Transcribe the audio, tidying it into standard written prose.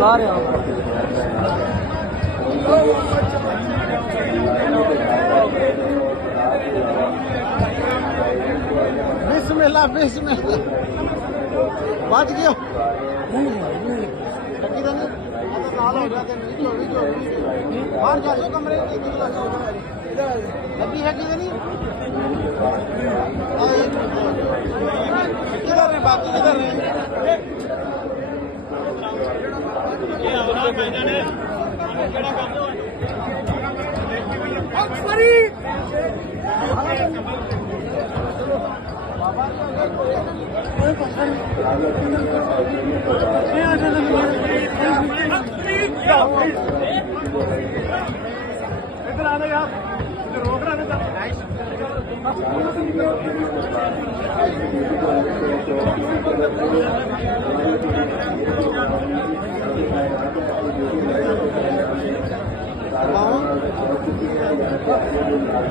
ला रहे हो बिस्मिल्लाह बिस्मिल्लाह बच गयो बाहर जा जाओ कमरे लगी है किधर नहीं किधर है बाकी किधर है इधर आ जाओ आप रोक रहा था